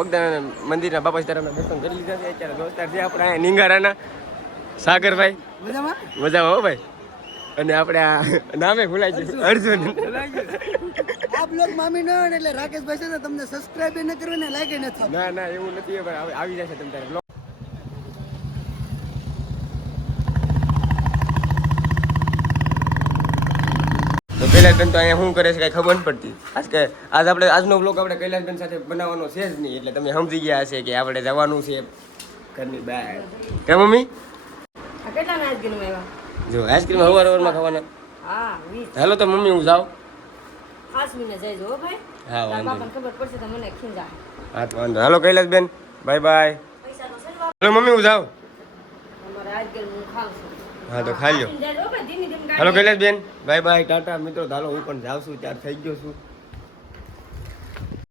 અમે મંદિરના બાપા સીતારામના દર્શન કરી લીધા છે. અત્યારે દોસ્તાર છે આપણે અહીંયા નિંગારાના. સાગરભાઈ. મજામાં? મજામાં હો ભાઈ. અને આપણે આ નામે ભૂલાઈ ગયું. અર્જુન. આ બ્લોગ મામી ન હોય એટલે રાકેશભાઈ છે ને તમને સબસ્ક્રાઇબ ન કરવું ને લાગે ન ના ના એવું નથી હવે આવી જશે તમ તારે. કૈલાસબેન તો અહીંયા શું કરે છે કાંઈ ખબર નથી પડતી. આજ કે આજ આપણે આજનો બ્લોગ આપણે કૈલાસબેન સાથે બનાવવાનો છે જ નહીં એટલે તમે સમજી ગયા હશે કે આપણે જવાનું છે ઘરની બહાર. કે મમ્મી? જો આઈસ્ક્રીમ હવાર હવારમાં ખાવાના. હેલો તો મમ્મી હું જાઉં. હા, વાંધો હાલો Kailasben bye bye hello mummy હું જાઉં. હું તો ખાઈ લો હાલો ગાડી કૈલાસબેન બાય બાય ટાટા. મિત્રો ચાલો હું પણ જાઉં છું ત્યાર થઈ ગયો છું.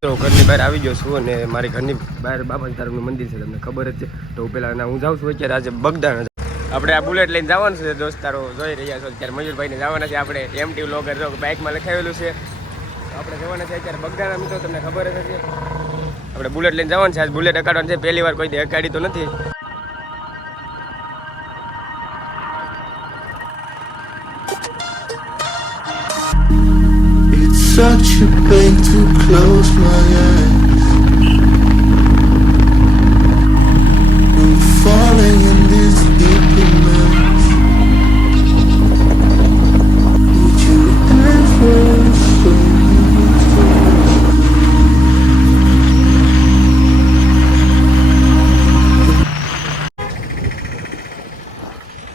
તો ઘરની બહાર આવી ગયો છું અને મારી ઘરની બહાર બાબા સીતારામનું મંદિર છે તમને ખબર જ છે. તો હું પેલા ના હું જાઉં છું અત્યારે આજે બગદાણ આપણે આ બુલેટ લઈને જવાનું છે દોસ્તારો જોઈ રહ્યા છો અત્યારે મયુરભાઈને જવાના છે આપણે એમટી વ્લોગર જો બાઇકમાં લખાવેલું છે. આપણે જવાના છે અત્યારે બગદાણા મિત્રો તમને ખબર જ હશે. આપણે બુલેટ લઈને જવાનું છે આજ બુલેટ અકાડવાનું છે પહેલી વાર કોઈ અકાડી તો નથી. such a pain to close my eyes. I'm falling in this deep immense. Would you ever show me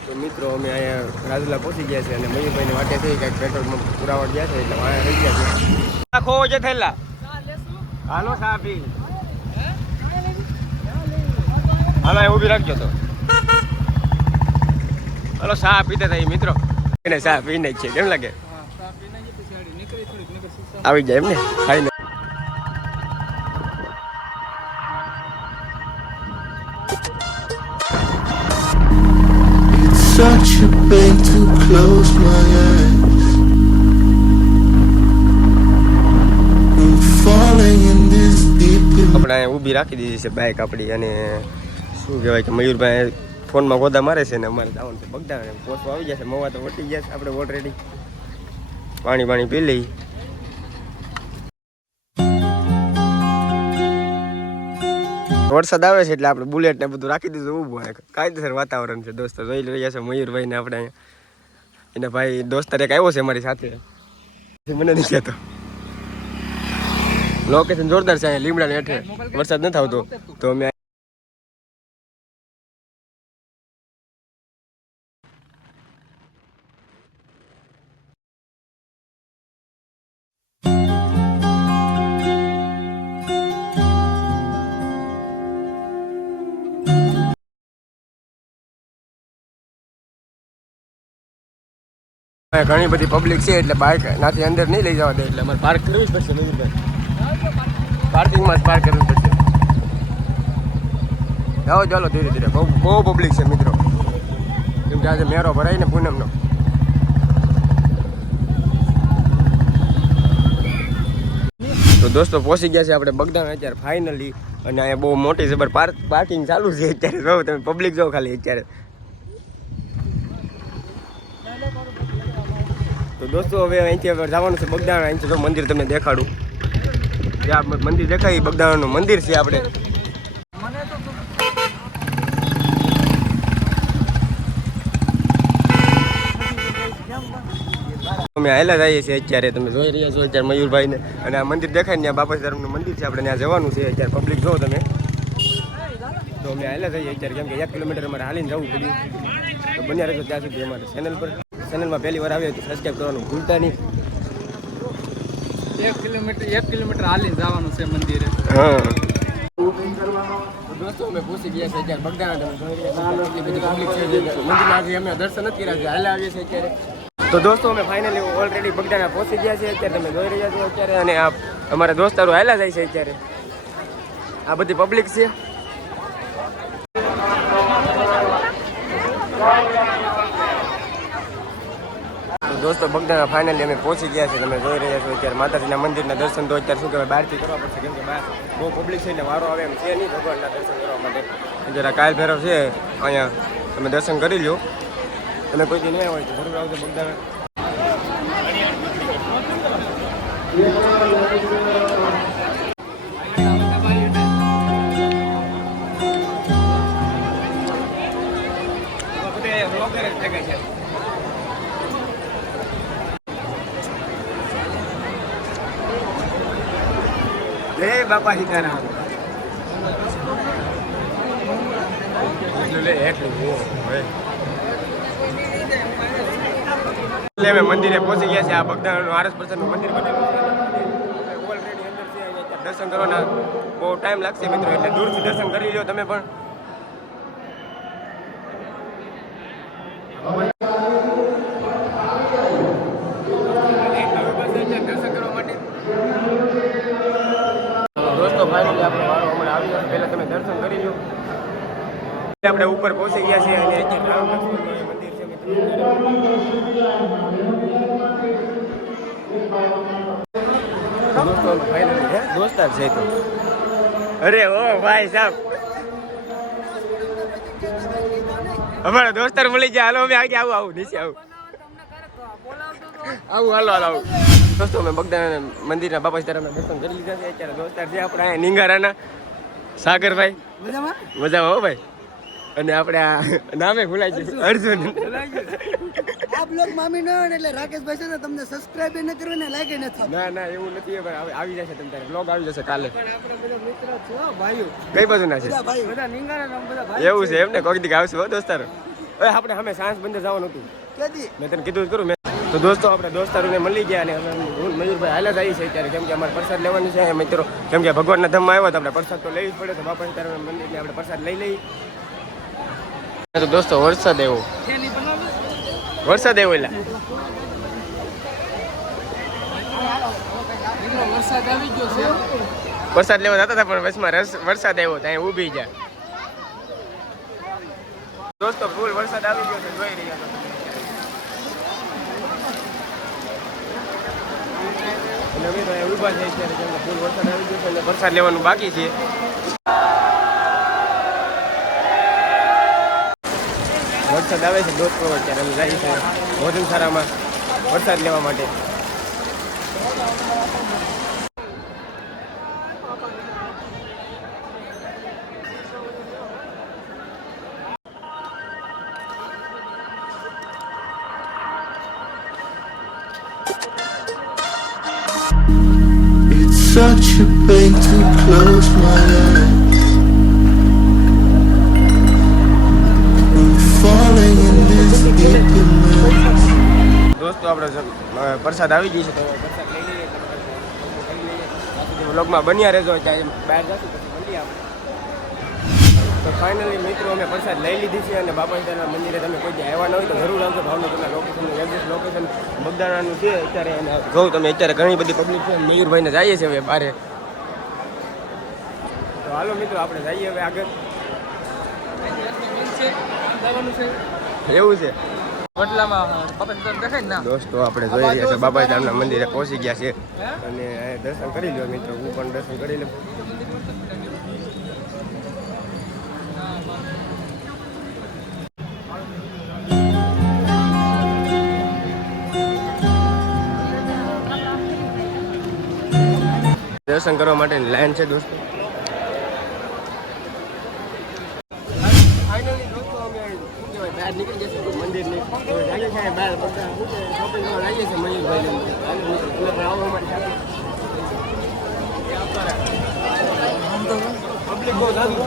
તો મિત્રો અમે અહીંયા રાજુલા પહોંચી ગયા છે અને મયુરભાઈની વાટે થઈ કંઈક પેટ્રોલ પુરાવટ ગયા છે એટલે અહીંયા રહી ગયા છે આખો છે થેલા હાલો સાફી હાલો એ ઊભી રાખજો તો. હાલો સા પીતે થઈ મિત્રો. એને સા પીને છે કેમ લાગે? આવી જાય એમ ને ખાઈને It's such a pain to close my eyes. આપણે ઊભી રાખી દીધી છે બાઇક આપણી અને શું કહેવાય કે મયુરભાઈ ફોનમાં ગોદા મારે છે ને અમારે જવાનું છે બગદાણ પોચવા આવી જશે મવા તો વટી ગયા છે આપણે ઓલરેડી પાણી પાણી પી લઈ. વરસાદ આવે છે એટલે આપણે બુલેટ ને બધું રાખી દીધું, ઊભું હોય. કાયદેસર વાતાવરણ છે દોસ્તો. જોઈ રહ્યા છે મયુરભાઈ ને આપણે એને ભાઈ દોસ્તર એક આવ્યો છે અમારી સાથે. મને નહીં કહેતો. લોકેશન જોરદાર છે, અહીંયા લીમડા હેઠે. વરસાદ નથી આવતો. તો અમે ઘણી બધી પબ્લિક છે, એટલે બાઇક નાથી અંદર નહીં લઈ જવા દે. એટલે અમારે પાર્ક કરવું જ પડશે પાર્કિંગમાં જ પાર્ક કરવી પડશે. જાઓ, ચાલો ધીરે ધીરે. બહુ બહુ પબ્લિક છે, મિત્રો. કેમ કે આજે મેરો ભરાય ને પૂનમનો. તો દોસ્તો, પહોંચી ગયા છે આપણે બગદાણ અત્યારે ફાઇનલી અને અહીંયા બહુ મોટી જબર પાર્ક પાર્કિંગ ચાલુ છે અત્યારે. જો, તમે પબ્લિક જો ખાલી અત્યારે. તો દોસ્તો, હવે અહીંથી હવે જવાનું છે બગદાણા. અહીંથી જો મંદિર તમને દેખાડું. જ્યાં મંદિર દેખાય બગદાણાનું મંદિર છે આપણે. અમે હાલા જઈએ છીએ અત્યારે, તમે જોઈ રહ્યા છો અત્યારે મયુરભાઈને. અને આ મંદિર દેખાય ને ત્યાં બાપા ધર્મનું મંદિર છે, આપણે ત્યાં જવાનું છે અત્યારે પબ્લિક જો તમે. તો અમે હાલા જઈએ અત્યારે, કેમ કે એક કિલોમીટર અમારે હાલીને જવું પડ્યું. તો બન્યા રહેજો ત્યાં સુધી અમારે ચેનલ પર. ચેનલમાં પહેલી વાર આવે તો સબસ્ક્રાઈબ કરવાનું ભૂલતા નહીં. એક કિલોમીટર એક કિલોમીટર હાલી જવાનું છે મંદિરે. હા. દોસ્તો અમે પૂછી ગયા છે અત્યારે બગદાણા તમે બધી છે જે આજે અમે દર્શન નથી કર્યા છે હાલે આવીએ છીએ અત્યારે. તો દોસ્તો અમે ફાઇનલી ઓલરેડી બગદાણા પહોંચી ગયા છે અત્યારે તમે જોઈ રહ્યા છો અત્યારે અને આ અમારા દોસ્તારો હાલા જાય છે અત્યારે. આ બધી પબ્લિક છે. દોસ્તો, બગદાણા ફાઇનલી અમે પહોંચી ગયા છે તમે જોઈ રહ્યા છો અત્યારે માતાજીના મંદિરના દર્શન. તો અત્યારે શું કહેવાય, બહારથી કરવા પડશે, કેમ કે બહાર બહુ પબ્લિક છે ને, વારો આવે એમ છે નહીં ભગવાનના દર્શન કરવા માટે. જરા કાયલ ભૈરવ છે, અહીંયા તમે દર્શન કરી લો તમે કોઈ દી હોય તો જરૂર આવજો બગદાણા. જય બાપા સીતારામ એટલું લે એટલું એટલે અમે મંદિરે પહોંચી ગયા છે આ બગદાણાનું આરસ પ્રસાદનું મંદિર બનેલું ઓલરેડી અંદર છે દર્શન કરવાના બહુ ટાઈમ લાગશે મિત્રો એટલે દૂરથી દર્શન કરી લો તમે પણ દર્શન કરવા માટે દોસ્તો ફાઇનલી આપણો વારો હમણાં આવ્યો પહેલા તમે દર્શન કરી લો આપણે ઉપર પહોંચી ગયા છીએ અને અહીંયા મંદિર છે દોસ્તાર છે તો અરે ઓ ભાઈ સાહેબ અમારા દોસ્તાર મળી ગયા. હાલો અમે આગળ આવું આવું નીચે આવું. આવું હાલો હાલો આવું. દોસ્તો અમે બગદાણા મંદિરના બાપા સીતારામના દર્શન કરી લીધા છે. અત્યારે દોસ્તાર છે આપણે અહીંયા નિંગારાના. સાગરભાઈ. મજામાં? મજામાં હો ભાઈ. અને આપણે આ નામે ભૂલાઈ ગયું અર્જુન. આ બ્લોગ મામી નો એટલે રાકેશભાઈ છે ને તમને સબસ્ક્રાઇબ ન કરવું ને લાઈક ન થાવ. ના ના એવું નથી હવે આવી- જશે તમ તારે. બ્લોગ આવી જશે કાલે. આપણે બધા મિત્ર છો ભાઈઓ. કઈ બાજુ ના છે? બધા બધા નિંગારા બધા એવું છે. એમને કોઈક દી આવશે હો દોસ્તારો. હવે આપણે અમે સાંસ બંદર જવાનું હતું. કેદી મેં તને કીધું જ કરું મેં તો દોસ્તો આપણે દોસ્તારોને મળી ગયા અને અમે હું મયુરભાઈ હાલત આવી છે અત્યારે. કેમ કે અમારે પ્રસાદ લેવાની છે. મિત્રો કેમ કે ભગવાનના ધામમાં આવ્યો તો આપણે પ્રસાદ તો લેવી જ પડે તો બાપા ત્યારે મંદિરને આપણે પ્રસાદ લઈ લઈ. તો દોસ્તો, વરસાદ એવો. વરસાદ એવો એટલે વરસાદ લેવા જતા હતા, પણ વચમાં રસ, વરસાદ આવ્યો ત્યાં ઊભી ગયા. દોસ્તો, ફૂલ વરસાદ આવી ગયો છે, જોઈ રહ્યા તમે. તો ઊભા છે ફૂલ વરસાદ આવી ગયો છે, એટલે વરસાદ લેવાનું બાકી છે. વરસાદ આવે છે, દોસ્તો અત્યારે અમે જઈએ છીએ ભોજન સારામાં વરસાદ લેવા માટે It's such a pain to close my eyes. આપણે પ્રસાદ આવી ગઈ છે તો પ્રસાદ લઈ લઈએ. વ્લોગમાં બન્યા રહેજો ત્યાં બહાર જશું પછી મળીએ આપણે તો ફાઇનલી મિત્રો અમે પ્રસાદ લઈ લીધી છે અને બાપા સીતારામ મંદિરે તમે કોઈ જ્યાં આવ્યા ન હોય તો જરૂર આવજો. ભાવનગરના લોકેશન એડ્રેસ લોકેશન બગદાણાનું છે અત્યારે અને જોઉં તમે અત્યારે ઘણી બધી પબ્લિક છે મયુરભાઈને જઈએ છીએ હવે બારે. તો હાલો મિત્રો આપણે જઈએ હવે આગળ. છે. એવું છે. દોસ્તો આપણે જોઈ રહ્યા છે બાબા ધામના મંદિરે પહોંચી ગયા છે અને દર્શન કરી લો મિત્રો હું પણ દર્શન કરી લઉં. દર્શન કરવા માટેની લાઈન છે દોસ્તો. બહાર નીકળી જશે મંદિરની હવે જઈએ બહાર બધા શોપિંગ કરવા જઈએ છીએ મયુરભાઈ તમે પણ આવો અમારી સાથે પબ્લિક બહુ સારું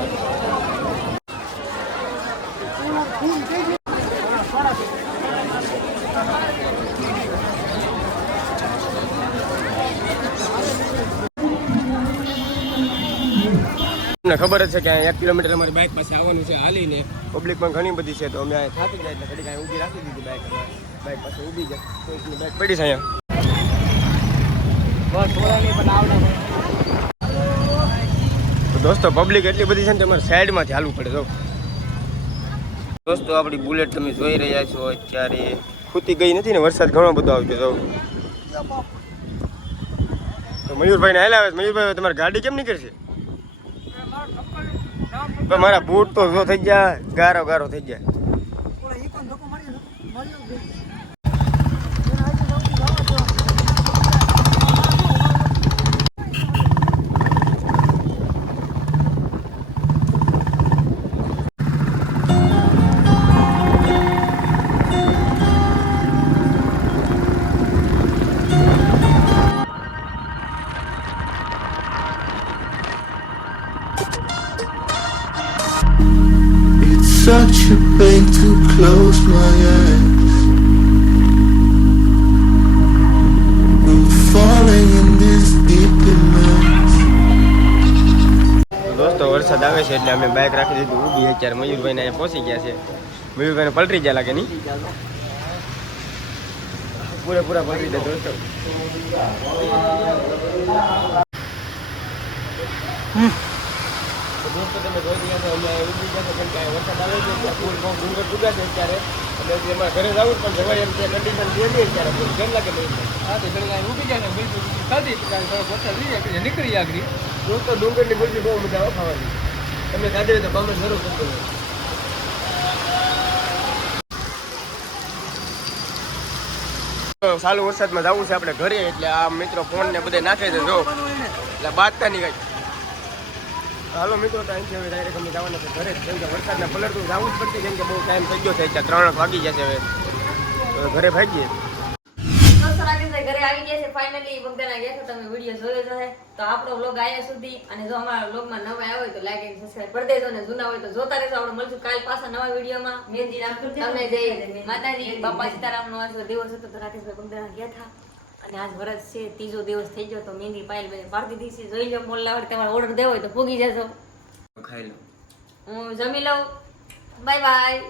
તમને ખબર જ છે કે અહીંયા એક કિલોમીટર અમારી બાઇક પાસે આવવાનું છે હાલીને. પબ્લિક પણ ઘણી બધી છે, તો અમે અહીંયા થાકી જાય એટલે ઘડી ઊભી રાખી દીધી બાઇક બાઇક પાસે ઊભી જાય તો એટલી બાઇક પડી છે અહીંયા. દોસ્તો પબ્લિક એટલી બધી છે ને તમારે સાઈડમાંથી હાલવું પડે તો દોસ્તો, આપણી બુલેટ તમે જોઈ રહ્યા છો અત્યારે. ખૂતી ગઈ નથી ને, વરસાદ ઘણો બધો આવતો તો મયુરભાઈ મયુરભાઈને હાલ આવે મયુરભાઈ તમારી ગાડી કેમ નીકળશે? મારા બૂટ તો જો થઈ ગયા ગારો ગારો થઈ ગયા. Close my eyes. દોસ્તો, વરસાદ આવે છે એટલે અમે બાઇક રાખી દીધું. ઊભી અત્યારે મયુરભાઈને અહીંયા પહોંચી ગયા છે. મયુરભાઈને પલટી ગયા લાગે નહીં? પૂરેપૂરા પલટી દે દોસ્તો. દોસ્તો તમે જોઈ રહ્યા છો અમે ઊભી ગયા છે કેમ કે વરસાદ આવે છે ત્યાં પૂર બહુ ડુંગર છે અત્યારે. એટલે હજી ઘરે જવું પણ જવાય એમ છે કન્ડિશન જે નહીં અત્યારે પૂર કેમ લાગે મયુરભાઈ હા તો ઘડી કાંઈ ઊભી જાય ને બીજું ખાધી તો વરસાદ જાય નીકળી આગળ દોસ્તો ડુંગરની બધી બહુ મજા આવે ખાવાની. તમે ખાધી હોય તો કોમેન્ટ જરૂર કરજો ચાલુ વરસાદમાં જવું છે આપણે ઘરે એટલે આ મિત્રો ફોન ને બધે નાખે છે જો. એટલે બાદ નહીં કઈ. હાલો મિત્રો ટાઈમ છે હવે ડાયરેક્ટ અમે જવાના છે ઘરે કેમ કે વરસાદના પલટું જવું જ પડશે, કેમ કે બહુ ટાઈમ થઈ ગયો છે ત્યાં ત્રણ વાગી જશે હવે. ઘરે ભાગીએ. ઘરે આવી ગયા છે ફાઇનલી બગદાના ગયા છો, તમે વીડિયો જોયો જશે તો આપણો વ્લોગ આવ્યા સુધી, અને જો અમારા વ્લોગમાં નવા આવ્યો હોય તો લાઈક એન્ડ સબસ્ક્રાઇબ કરી દેજો, અને જૂના હોય તો જોતા રહેજો. આપણે મળશું કાલ પાછા નવા વિડીયોમાં. મેંદી રામ તમને જય માતાજી, બાપા સીતારામનો નો દિવસ હતો તો રાકેશભાઈ બગદાના ગયા હતા. અને આજ વરસ છે ત્રીજો દિવસ થઈ ગયો તો મહેંદી પાયલ ભાઈ પાડી દીધી છે. જોઈ લો મોલ્લા વડે તમારે ઓર્ડર દેવો હોય તો ભૂગી જજો. ખાઈ લો. હું જમી લઉં. Bye bye.